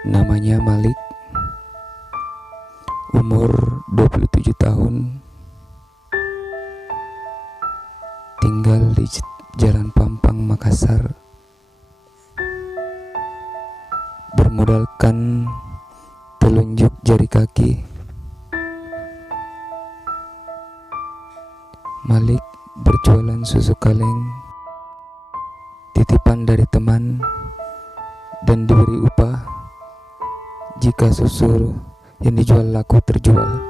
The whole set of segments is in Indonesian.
Namanya Malik, umur 27 tahun, tinggal di Jalan Pampang, Makassar. Bermodalkan telunjuk jari kaki, Malik berjualan susu kaleng, titipan dari teman, dan diberi upah jika susu yang dijual laku terjual.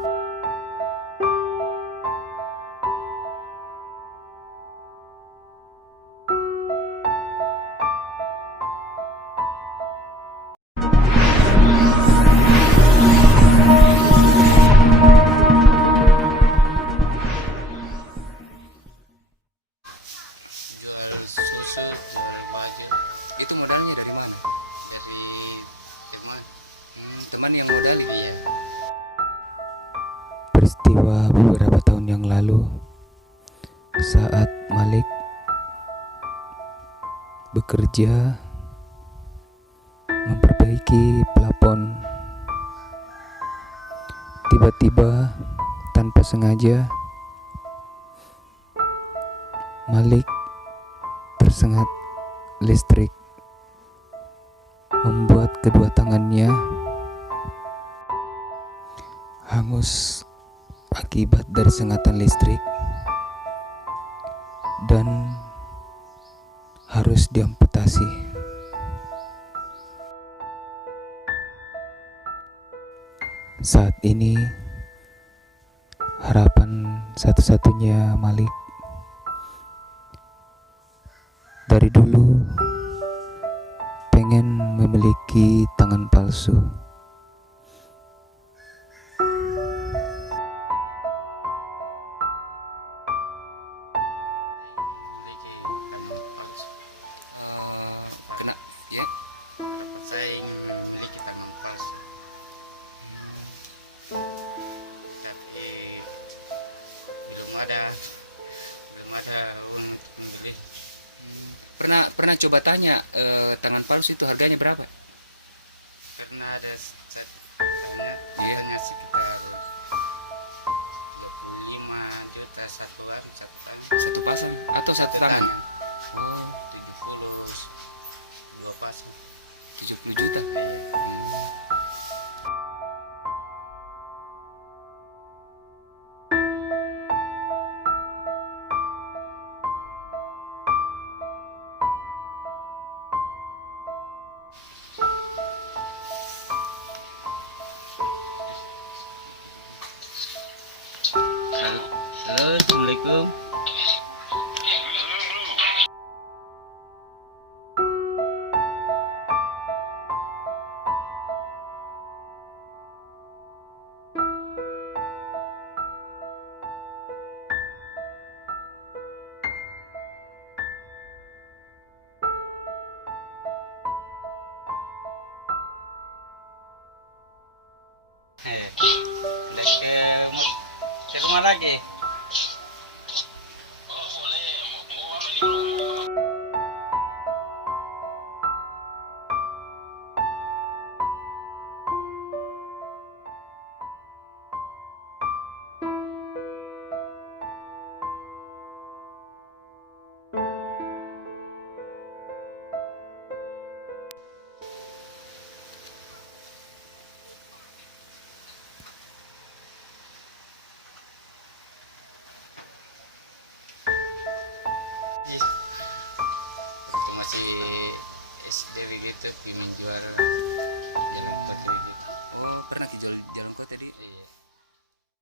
Jual susu, jual baju. Itu modalnya dari mana? Dari teman. Teman yang modali. Iya. Peristiwa beberapa tahun yang lalu, saat Malik bekerja memperbaiki plafon, tiba-tiba tanpa sengaja Malik tersengat listrik, membuat kedua tangannya hangus akibat dari sengatan listrik dan harus diamputasi. Saat ini harapan satu-satunya Malik dari dulu pengen memiliki tangan palsu. Kena ya. Saya ingin memiliki tangan palsu. Tapi belum ada untuk membeli. Pernah coba tanya tangan palsu itu harganya berapa? Karena ada harganya sekitar 25 juta satu tangan. Satu pasang atau satu tangan? 70 dua pasang. 70 juta. Halo, assalamualaikum. Ke rumah lagi. Itu masih SD begitu, ingin juara.